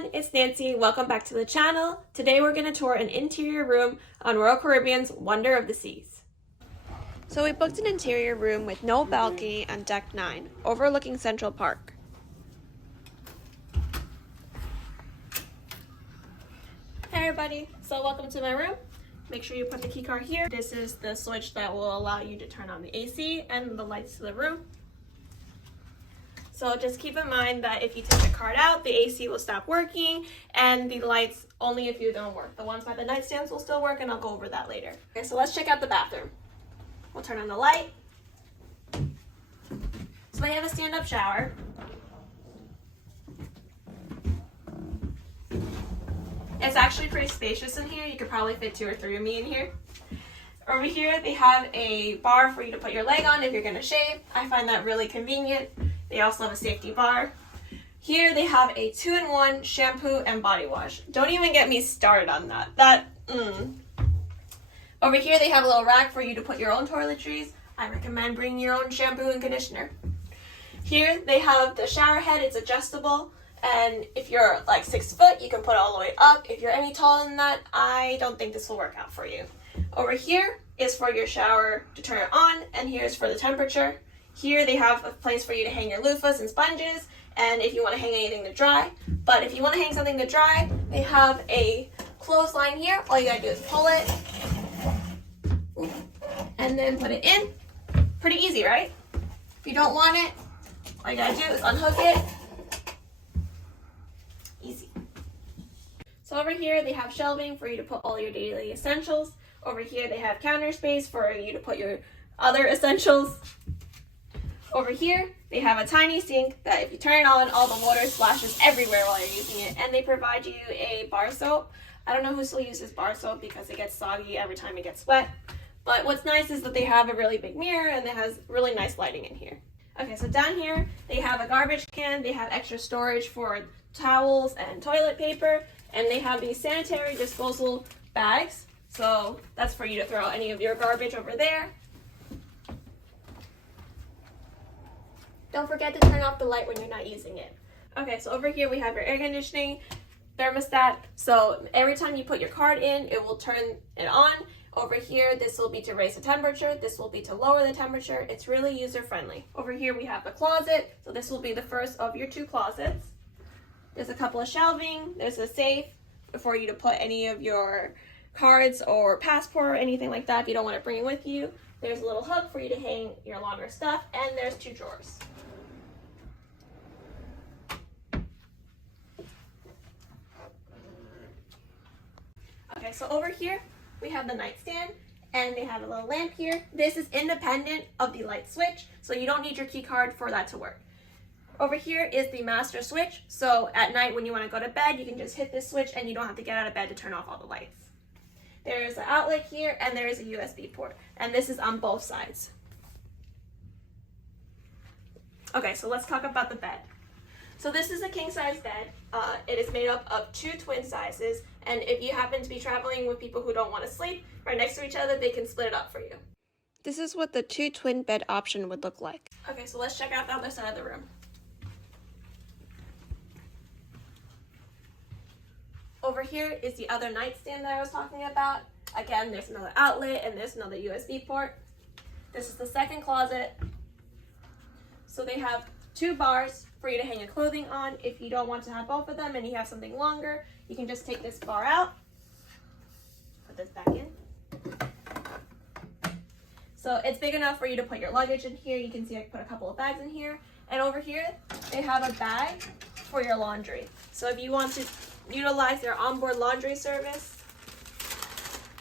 everyone, it's Nancy. Welcome back to the channel. Today we're going to tour an interior room on Royal Caribbean's Wonder of the Seas. So we booked an interior room with no balcony on deck 9, overlooking Central Park. Hey everybody, so welcome to my room. Make sure you put the key card here. This is the switch that will allow you to turn on the AC and the lights to the room. So just keep in mind that if you take the card out, the AC will stop working and the lights only if you don't work. The ones by the nightstands will still work, and I'll go over that later. Okay, so let's check out the bathroom. We'll turn on the light. So they have a stand-up shower. It's actually pretty spacious in here. You could probably fit 2 or 3 of me in here. Over here, they have a bar for you to put your leg on if you're gonna shave. I find that really convenient. They also have a safety bar. Here they have a 2-in-1 shampoo and body wash. Don't even get me started on that. Over here they have a little rack for you to put your own toiletries. I recommend bringing your own shampoo and conditioner. Here they have the shower head. It's adjustable, and if you're like 6 foot, you can put it all the way up. If you're any taller than that, I don't think this will work out for you. Over here is for your shower to turn it on, and here's for the temperature. Here they have a place for you to hang your loofahs and sponges, and if you want to hang anything to dry. But if you want to hang something to dry, they have a clothesline here. All you gotta do is pull it and then put it in. Pretty easy, right? If you don't want it, all you gotta do is unhook it. Easy. So over here they have shelving for you to put all your daily essentials. Over here they have counter space for you to put your other essentials. Over here, they have a tiny sink that if you turn it on, all the water splashes everywhere while you're using it. And they provide you a bar soap. I don't know who still uses bar soap because it gets soggy every time it gets wet. But what's nice is that they have a really big mirror and it has really nice lighting in here. Okay, so down here, they have a garbage can. They have extra storage for towels and toilet paper. And they have these sanitary disposal bags. So that's for you to throw any of your garbage over there. Don't forget to turn off the light when you're not using it. Okay, so over here we have your air conditioning thermostat. So every time you put your card in, it will turn it on. Over here, this will be to raise the temperature. This will be to lower the temperature. It's really user-friendly. Over here we have the closet. So this will be the first of your 2 closets. There's a couple of shelving. There's a safe for you to put any of your cards or passport or anything like that if you don't want to bring it with you. There's a little hook for you to hang your longer stuff, and there's 2 drawers. Okay, so over here, we have the nightstand, and they have a little lamp here. This is independent of the light switch, so you don't need your key card for that to work. Over here is the master switch, so at night when you want to go to bed, you can just hit this switch and you don't have to get out of bed to turn off all the lights. There's an outlet here, and there is a USB port, and this is on both sides. Okay, so let's talk about the bed. So this is a king-size bed. It is made up of 2 twin sizes, and if you happen to be traveling with people who don't want to sleep right next to each other, they can split it up for you. This is what the 2 twin bed option would look like. Okay, so let's check out the other side of the room. Over here is the other nightstand that I was talking about. Again, there's another outlet and there's another USB port. This is the second closet. So they have 2 bars for you to hang your clothing on. If you don't want to have both of them and you have something longer, you can just take this bar out, put this back in. So it's big enough for you to put your luggage in here. You can see I put a couple of bags in here. And over here, they have a bag for your laundry. So if you want to utilize their onboard laundry service,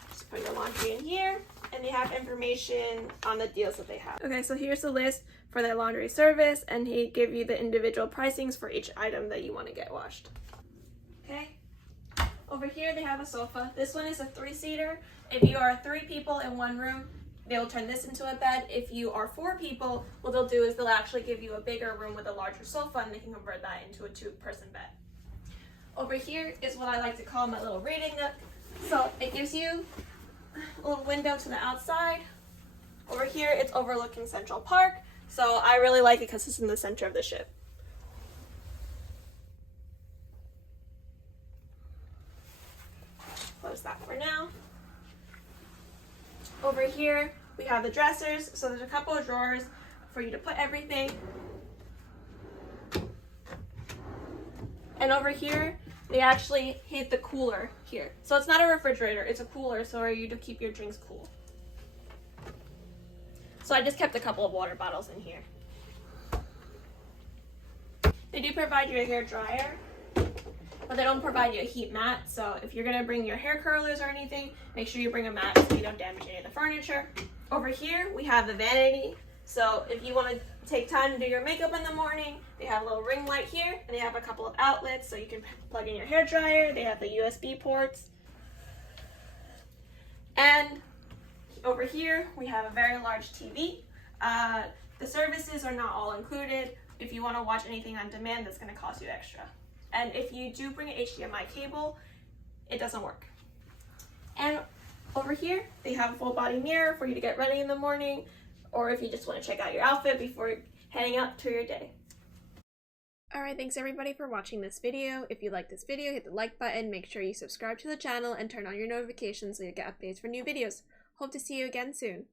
just put your laundry in here, and they have information on the deals that they have. Okay, so here's the list for their laundry service, and he give you the individual pricings for each item that you want to get washed. Okay, over here they have a sofa. This one is a 3-seater. If you are 3 people in one room, they'll turn this into a bed. If you are 4 people, what they'll do is they'll actually give you a bigger room with a larger sofa, and they can convert that into a 2-person bed. Over here is what I like to call my little reading nook. So it gives you a little window to the outside. Over here, it's overlooking Central Park. So I really like it because it's in the center of the ship. now. Over here, we have the dressers. So there's a couple of drawers for you to put everything. And over here, they actually hid the cooler here. So it's not a refrigerator, it's a cooler so for you to keep your drinks cool. So I just kept a couple of water bottles in here. They do provide you a hair dryer, but they don't provide you a heat mat. So if you're gonna bring your hair curlers or anything, make sure you bring a mat so you don't damage any of the furniture. Over here, we have the vanity. So if you want to take time to do your makeup in the morning, they have a little ring light here, and they have a couple of outlets so you can plug in your hair dryer. They have the USB ports. And over here, we have a very large TV. The services are not all included. If you want to watch anything on demand, that's going to cost you extra. And if you do bring an HDMI cable, it doesn't work. And over here, they have a full body mirror for you to get ready in the morning, or if you just want to check out your outfit before heading out to your day. Alright, thanks everybody for watching this video. If you like this video, hit the like button, make sure you subscribe to the channel, and turn on your notifications so you get updates for new videos. Hope to see you again soon.